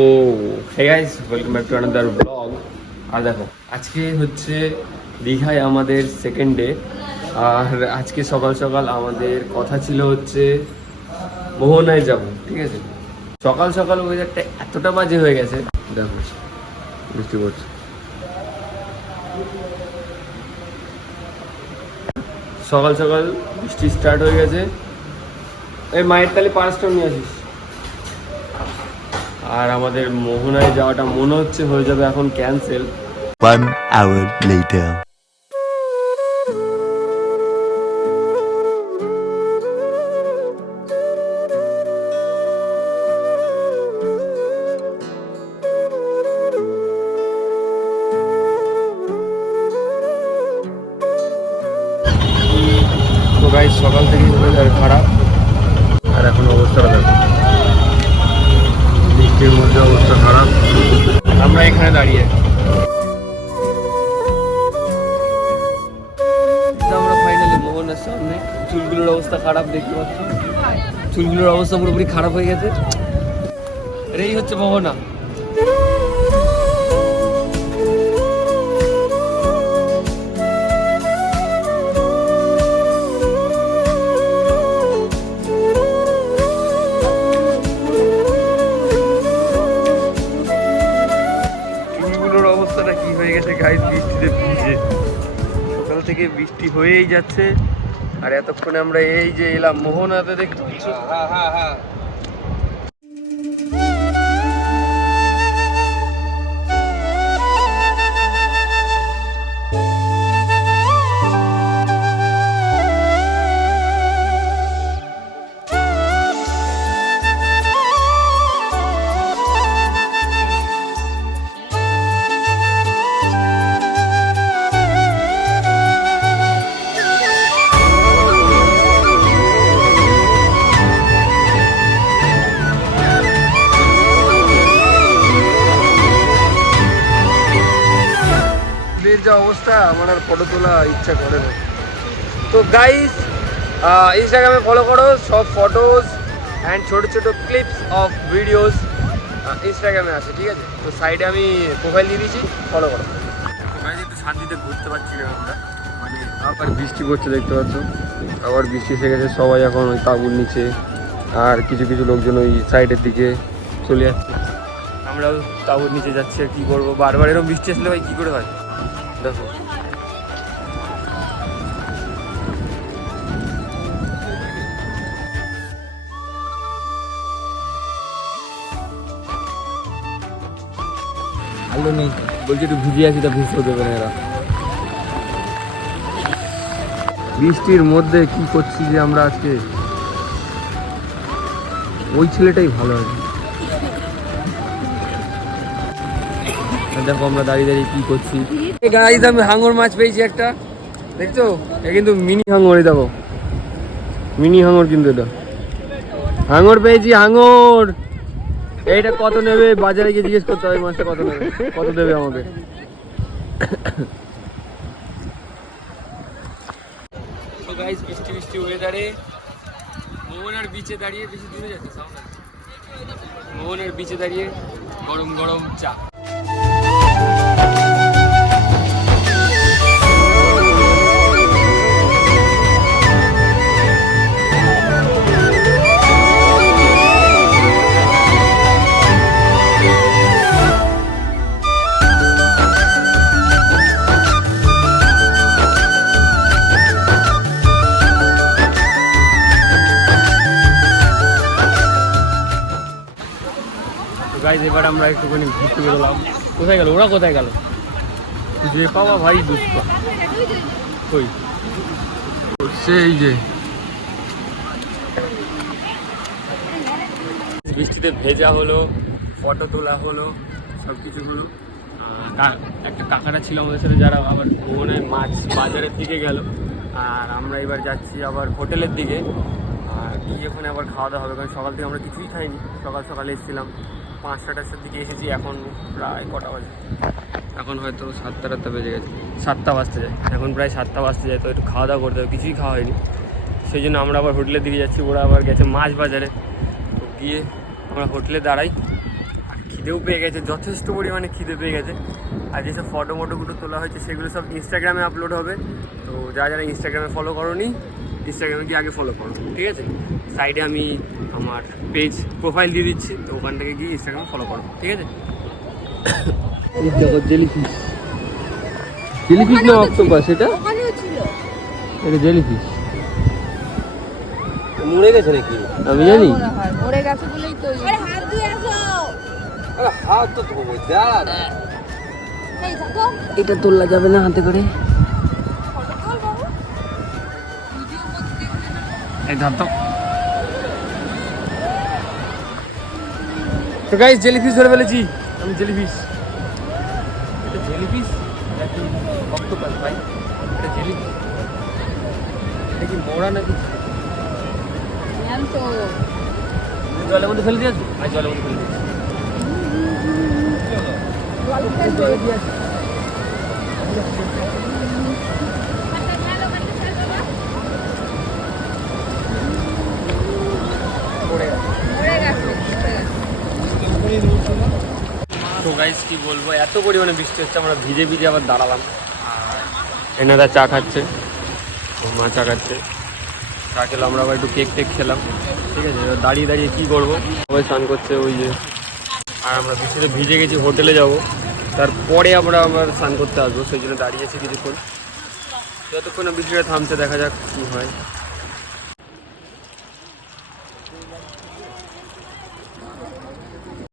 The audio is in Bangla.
O hey guys welcome back to another blog আর দেখো, আজকে হচ্ছে দীঘায় আমাদের সেকেন্ড ডে আর আজকে সকাল সকাল আমাদের কথা ছিল হচ্ছে মোহনায় যাব, ঠিক আছে? সকাল সকাল ওয়েদারটা এতটা বাজে হয়ে গেছে। দেখো, বৃষ্টি পড়ছে। সকাল সকাল বৃষ্টি স্টার্ট হয়ে গেছে। এই মায়ের তালে পাঁচটা নিয়ে আসিস। আর আমাদের মোহনায় যাওয়াটা মনে হচ্ছে হয়ে যাবে এখন ক্যান্সেল One hour later. সকাল থেকে ওয়েদার খারাপ। আর এখন অবস্থাটা দেখো। বৃষ্টির মধ্যে অবস্থা খারাপ। আমরা এখানে দাঁড়িয়ে আমরা ফাইনালি মোহনের সামনে। চুলগুলোর অবস্থা খারাপ দেখতে পাচ্ছ। চুলগুলোর অবস্থা পুরোপুরি খারাপ হয়ে গেছে। আর এই হচ্ছে মোহনা। গাইস বৃষ্টিতে ভিজে। সকাল থেকে বৃষ্টি হয়েই যাচ্ছে। আর এতক্ষণে আমরা এই যে এলাম মোহনাতে দেখতে পাচ্ছ? বের যা অবস্থা আমার আর ফটো তোলা ইচ্ছা করে না। তো গাইস ইনস্টাগ্রামে ফলো করো সব ফটোস অ্যান্ড ছোটো ছোটো ক্লিপস অফ ভিডিওস ইনস্টাগ্রামে আছে ঠিক আছে? তো সাইডে আমি প্রোফাইল দিয়ে দিয়েছি ফলো করো। একটু শান্তিতে ঘুরতে পারছি না আমরা। মানে আবার বৃষ্টি পড়ছে দেখতে পাচ্ছ? আবার বৃষ্টি এসে গেছে সবাই এখন ওই তাঁবুর নিচে আর কিছু কিছু লোকজন ওই সাইডের দিকে চলে যাচ্ছে। আমরাও তাঁবুর নিচে যাচ্ছি আর কী করব? বারবার এরকম বৃষ্টি আসলে ভাই কী করে হয়? দেখো। আলো নেই বলছি একটু ভিজে আছি, তা ভিজতে দেবে না এরা। বৃষ্টির মধ্যে কি করছি যে আমরা আজকে? ওই ছেলেটাই ভালো আছে দেখো আমরা দাঁড়িয়ে দাঁড়িয়ে কি করছি। গাইজ আমি হাঙর মাছ পেয়েছি একটা। দেখছ? এ কিন্তু মিনি হাঙর, এই দেখো। মিনি হাঙর কিন্তু এটা। হাঙর পেয়েছি, হাঙর! এইটা কত নেবে? বাজারে গিয়ে জিজ্ঞেস করতে হবে মাছটা কত নেবে? কত দেবে আমাকে? তো গাইজ বৃষ্টি বৃষ্টি ওয়েদারে মোহনার বিচে দাঁড়িয়ে বেশি দূরে বিচে দাঁড়িয়ে গরম গরম চা। গাইজ এবার আমরা একটুখানি ঘুরতে বেরোলাম। কোথায় গেল? ওরা কোথায় গেল? যে পাওয়া ভাই দুষ্ট। কই? সেই যে। বৃষ্টিতে ভেজা হলো, ফটো তোলা হলো সব কিছু হলো একটা কাকারা ছিল আমাদের সাথে, যারা আবার ভুবনে মাছ বাজারের দিকে গেল। আর আমরা এবার যাচ্ছি আবার হোটেলের দিকে। গিয়ে ওখানে আবার খাওয়া দাওয়া হবে, কারণ সকাল থেকে আমরা কিছুই খাইনি। সকাল সকাল এসেছিলাম, পাঁচটা টাটার দিকে এসেছি, এখন প্রায় কটা বাজে? এখন হয়তো সাতটা টাটটা বেজে গেছে। সাতটা বাজতে যায়, এখন প্রায় সাতটা বাজতে যায়, তো একটু খাওয়া দাওয়া করতে হবে কিছুই খাওয়া হয়নি। সেই জন্য আমরা আবার হোটেলের দিকে যাচ্ছি, ওরা আবার গেছে মাছ বাজারে। তো গিয়ে আমরা হোটেলে দাঁড়াই আর খিদেও পেয়ে গেছে, যথেষ্ট পরিমাণে খিদে পেয়ে গেছে। আর যেসব ফটো মটোগুলো তোলা হয়েছে, সেগুলো সব ইনস্টাগ্রামে আপলোড হবে। তো যারা যারা ইনস্টাগ্রামে ফলো করোনি ইনস্টাগ্রামে গিয়ে আগে ফলো করো ঠিক আছে? সাইডে আমি আমার পেজ প্রোফাইল দিয়ে দিচ্ছি তো ওখান থেকে গিয়ে ইনস্টাগ্রামে ফলো করো ঠিক আছে? এই জেলিফিশ জেলিফিশ না অক্টোপাস এটা? এটা জেলিফিশ মরে গেছে নাকি? আমি জানি। মরে গেছে বলেই তো আরে হাত দিয়ে আসো। আরে হাত তো ধোবো এই দেখো। এটা তোলা যাবে না হাতে করে। এই ধর তো তো গাইস জেলিফিশ ধরে ফেলেছি। আমি জেলিফিশ এটা জেলিফিশ নাকি অক্টোপাস ভাই? এটা জেলিফিশ এটা কি মোড়া নাকি? জলের মধ্যে ফেলে দিয়েছ? আর জলের মধ্যে ফেলে দিয়েছি। জলে দিয়ে তো গাইস কি বলব? এত পরিমাণে বৃষ্টি হচ্ছে, আমরা ভিজে ভিজে আবার দাঁড়ালাম। আর এনারা চা খাচ্ছে, মা চা খাচ্ছে। চা খেলাম, আমরা আবার একটু কেক টেক খেলাম। ঠিক আছে, এবার দাঁড়িয়ে দাঁড়িয়ে কী করব? সবাই স্নান করছে, ওই যে। আর আমরা বৃষ্টিতে ভিজে গেছি, হোটেলে যাব। তারপরে আমরা আবার স্নান করতে আসব, সেই জন্য দাঁড়িয়েছি কিছুক্ষণ। যতক্ষণ বৃষ্টিটা থামছে, দেখা যাক কী হয়।